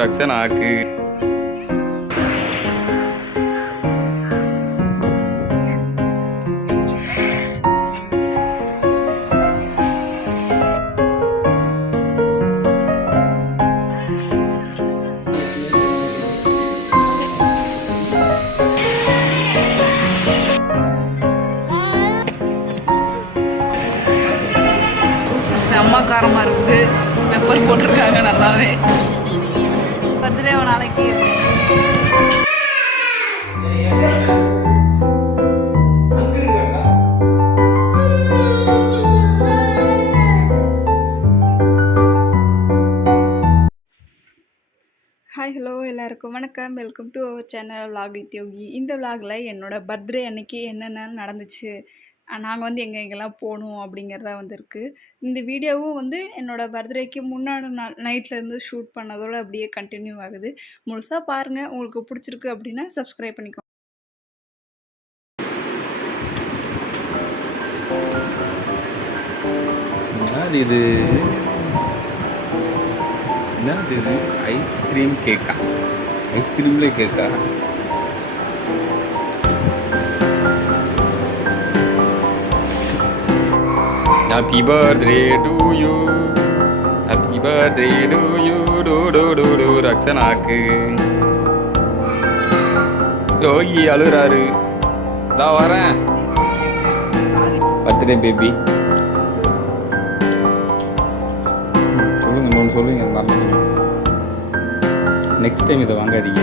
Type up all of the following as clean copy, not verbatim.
ரக்ஷனாக்கு செம்ம காரமாக இருக்குது. பெப்பர் போட்டிருக்காங்க நல்லாவே. பர்த்டே நாளைக்கு. ஹாய் ஹலோ எல்லாருக்கும் வணக்கம். Welcome to our channel vlog with Yogi. இந்த விலாகில் என்னோடய பர்த்டே அன்னைக்கு என்னென்ன நடந்துச்சு, நாங்கள் வந்து எங்கெங்கெல்லாம் போகணும் அப்படிங்கிறத வந்துருக்கு. இந்த வீடியோவும் வந்து என்னோடய பர்த்டேக்கு முன்னாடி நாள் நைட்லேருந்து ஷூட் பண்ணதோடு அப்படியே கண்டினியூ ஆகுது. முழுசாக பாருங்கள். உங்களுக்கு பிடிச்சிருக்கு அப்படின்னா சப்ஸ்கிரைப் பண்ணிக்கோங்க. இது என்னது? இது ஐஸ்கிரீம் கேக்கா? ஐஸ்கிரீம்ல கேக்கா? Happy birthday to you. Happy birthday to you. Do ரக்ஷனாக்கு. யோகி அழுறாரு. தான் வரேன். Birthday baby. சொல்லுங்க, ஒன்று சொல்லுங்க. மறந்துட்டீங்க. நெக்ஸ்ட் டைம் இதை வாங்காதீங்க.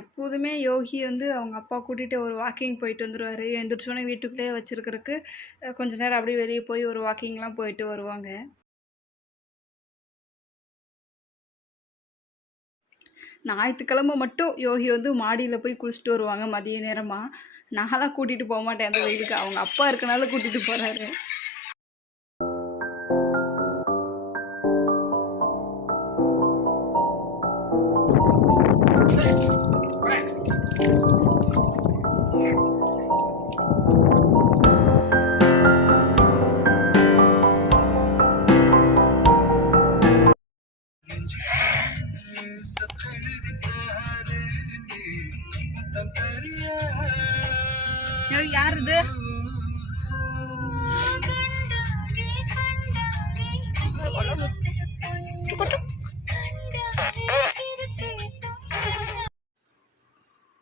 எப்போதுமே யோகி வந்து அவங்க அப்பா கூட்டிகிட்டு ஒரு வாக்கிங் போயிட்டு வந்துடுவார். எழுந்திரிச்சோன்னே வீட்டுக்குள்ளேயே வச்சுருக்கிறதுக்கு கொஞ்ச நேரம் அப்படியே வெளியே போய் ஒரு வாக்கிங்லாம் போயிட்டு வருவாங்க. ஞாயிற்றுக்கிழமை மட்டும் யோகி வந்து மாடியில் போய் குளிச்சுட்டு வருவாங்க மதிய நேரமாக. நான்லாம் கூட்டிகிட்டு போக மாட்டேன் அந்த வெயிலுக்கு. அவங்க அப்பா இருக்கனால கூட்டிகிட்டு போகிறாரு. யார் இது?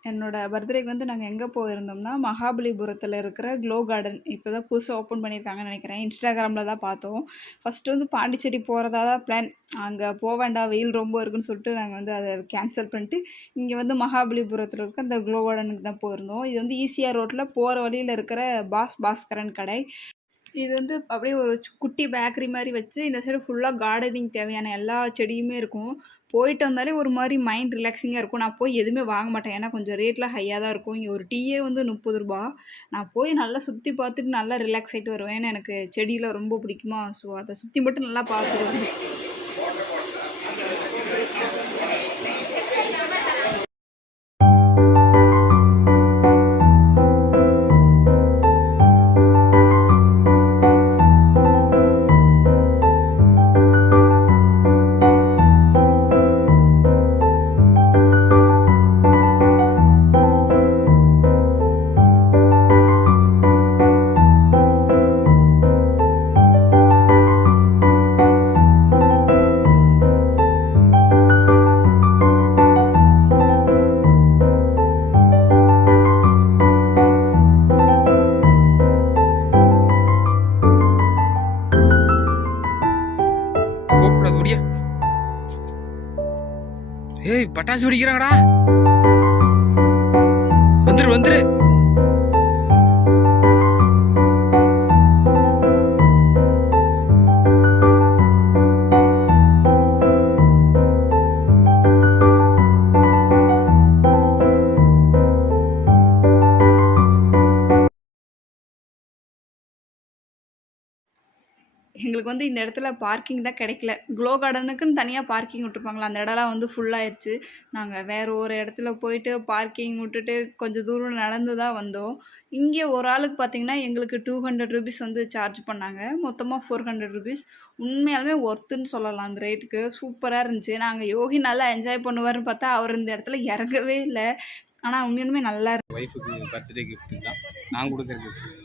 என்னோட பர்த்டேக்கு வந்து நாங்கள் எங்கே போயிருந்தோம்னா மகாபலிபுரத்தில் இருக்கிற க்ளோ கார்டன். இப்போ தான் புதுசாக ஓப்பன் பண்ணியிருக்காங்கன்னு நினைக்கிறேன். இன்ஸ்டாகிராமில் தான் பார்த்தோம். ஃபஸ்ட்டு வந்து பாண்டிச்சேரி போகிறதா தான் பிளான். அங்கே போக வேண்டாம், வெயில் ரொம்ப இருக்குன்னு சொல்லிட்டு நாங்கள் வந்து அதை கேன்சல் பண்ணிட்டு இங்கே வந்து மகாபலிபுரத்தில் இருக்க அந்த க்ளோ கார்டனுக்கு தான் போயிருந்தோம். இது வந்து ஈசிஆர் ரோட்டில் போகிற வழியில் இருக்கிற பாஸ்கரன் கடை. இது வந்து அப்படியே ஒரு குட்டி பேக்கரி மாதிரி வச்சு இந்த சைடு ஃபுல்லாக கார்டனிங் தேவையான எல்லா செடியுமே இருக்கும். போயிட்டு வந்தாலே ஒரு மாதிரி மைண்ட் ரிலாக்ஸிங்காக இருக்கும். நான் போய் எதுவுமே வாங்க மாட்டேன், ஏன்னா கொஞ்சம் ரேட்லாம் ஹையாக தான் இருக்கும். இங்கே ஒரு டீயே வந்து 30 ரூபா. நான் போய் நல்லா சுற்றி பார்த்துட்டு நல்லா ரிலாக்ஸ் ஆகிட்டு வருவேன். ஏன்னா எனக்கு செடியில் ரொம்ப பிடிக்குமா. ஸோ அதை சுற்றி மட்டும் நல்லா பார்த்துருவேன். ஏய் பட்டாசு வெடிக்கிறாங்கடா. வந்துரு வந்துரு. எங்களுக்கு வந்து இந்த இடத்துல பார்க்கிங் தான் கிடைக்கல. க்ளோ கார்டனுக்குன்னு தனியாக பார்க்கிங் விட்டுருப்பாங்களா, அந்த இடம்லாம் வந்து ஃபுல்லாகிடுச்சு. நாங்கள் வேறு ஒரு இடத்துல போயிட்டு பார்க்கிங் விட்டுட்டு கொஞ்சம் தூரம் நடந்து தான் வந்தோம். இங்கே ஒரு ஆளுக்கு பார்த்தீங்கன்னா எங்களுக்கு 200 ருபீஸ் வந்து சார்ஜ் பண்ணாங்க. மொத்தமாக 400 ருபீஸ். உண்மையாலுமே ஒர்த்துன்னு சொல்லலாம் அந்த ரேட்டுக்கு. சூப்பராக இருந்துச்சு. நாங்கள் யோகி நல்லா என்ஜாய் பண்ணுவார்னு பார்த்தா அவர் இந்த இடத்துல இறங்கவே இல்லை. ஆனால் உண்மையாலுமே நல்லா இருந்துச்சு. ஒய்ஃபுக்கு பர்த்டே கிஃப்ட் தான் நான் கொடுக்குற கிஃப்ட்.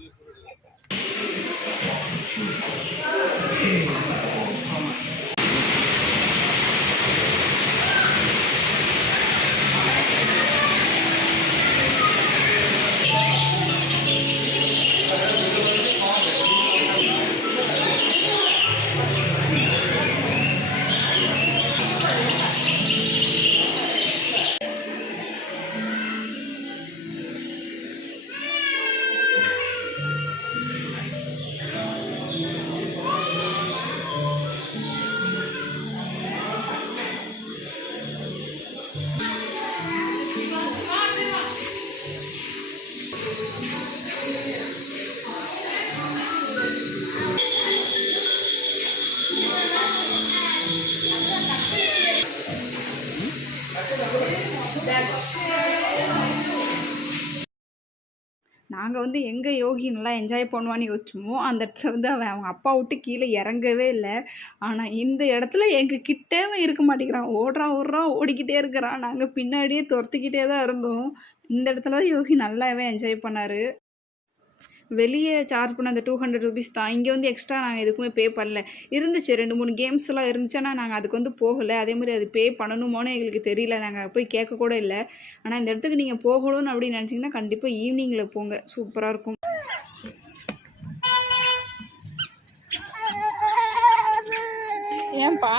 நாங்கள் வந்து எங்கே யோகி நல்லா என்ஜாய் பண்ணுவான்னு யோசிச்சோமோ அந்த இடத்துல வந்து அவன் அவங்க அப்பா விட்டு கீழே இறங்கவே இல்லை. ஆனால் இந்த இடத்துல எங்கள் கிட்டேவே இருக்க மாட்டேங்கிறான். ஓடுறான் ஓடிக்கிட்டே இருக்கிறான். நாங்கள் பின்னாடியே துரத்திக்கிட்டே தான் இருந்தோம். இந்த இடத்துல தான் யோகி நல்லாவே என்ஜாய் பண்ணார். வெளியே சார்ஜ் பண்ண அந்த 200 ருபீஸ் தான். இங்கே வந்து எக்ஸ்ட்ரா நாங்கள் எதுக்குமே பே பண்ணல. இருந்துச்சு 2, 3 கேம்ஸ்லாம் இருந்துச்சு. ஆனால் நாங்கள் அதுக்கு வந்து போகலை. அதேமாதிரி அது பே பண்ணணுமோன்னு எங்களுக்கு தெரியல. நாங்கள் போய் கேட்க கூட இல்லை. ஆனால் இந்த இடத்துக்கு நீங்கள் போகணும்னு அப்படின்னு நினச்சிங்கன்னா கண்டிப்பாக ஈவினிங்கில் போங்க. சூப்பராக இருக்கும். ஏன்பா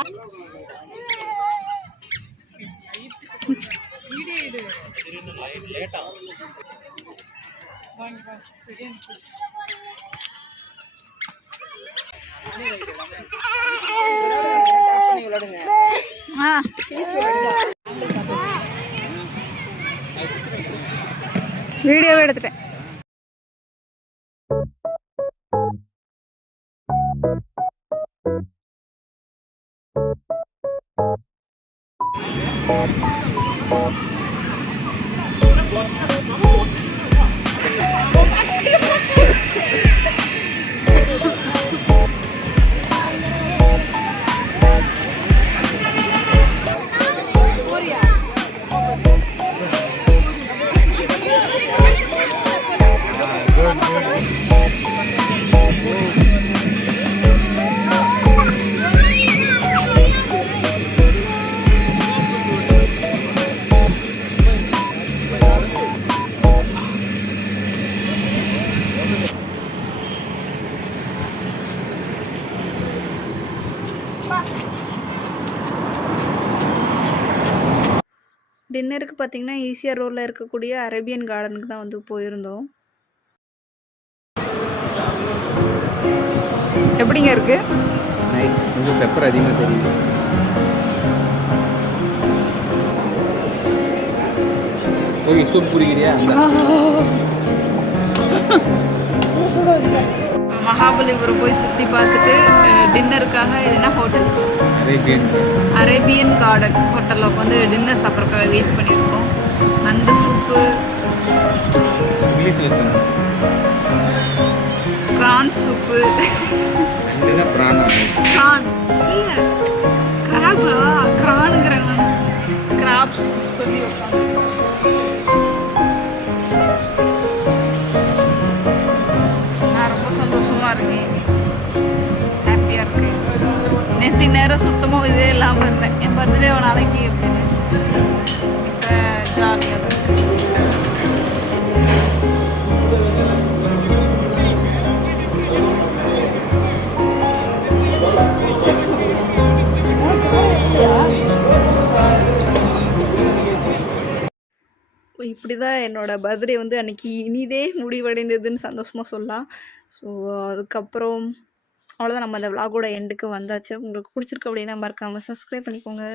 வீடியோவே எடுத்துட்டேன். டின்னருக்கு பார்த்தீங்கன்னா ஈசிஆர் ரோடில் இருக்கக்கூடிய அரேபியன் கார்டனுக்கு தான் வந்து போயிருந்தோம். எப்படிங்க இருக்கு? நைஸ். கொஞ்சம் பெப்பர் அதிகமாக தெரியுது. Okay, soup குடிக்கிறியா? மகாபலிபுரம் போய் சுற்றி பார்த்துட்டு டின்னருக்காக எதுனா ஹோட்டல் அரேபியன் கார்டன் ஹோட்டலில் வந்து டின்னர் சாப்பிட்றதுக்காக வெயிட் பண்ணியிருக்கோம். நண்டு சூப்பு, இங்கிலீஷில் ப்ரான் சூப்பு, ப்ரான் இல்லை கிராபா கிரானுங்கிறாங்க, கிராப் சொல்லி வைப்பாங்க. நான் ரொம்ப சந்தோஷமாக இருக்கேன், ஹாப்பியாக இருக்கேன். நேற்று நேரம் சுத்தமாக இதே இல்லாமல் இருந்தேன். என் பர்த்டே ஒரு நாளைக்கு அப்படின்னு. இப்போ ஜாலியாக இருக்கு. இப்படி தான் என்னோடய பர்த்டே வந்து அன்றைக்கி இனிதே முடிவடைந்ததுன்னு சந்தோஷமாக சொல்லலாம். ஸோ அதுக்கப்புறம் அவ்வளோதான், நம்ம அந்த விலாகோட எண்டுக்கு வந்தாச்சு. உங்களுக்கு பிடிச்சிருக்கு அப்படின்னா மறக்காமல் சப்ஸ்கிரைப் பண்ணிக்கோங்க.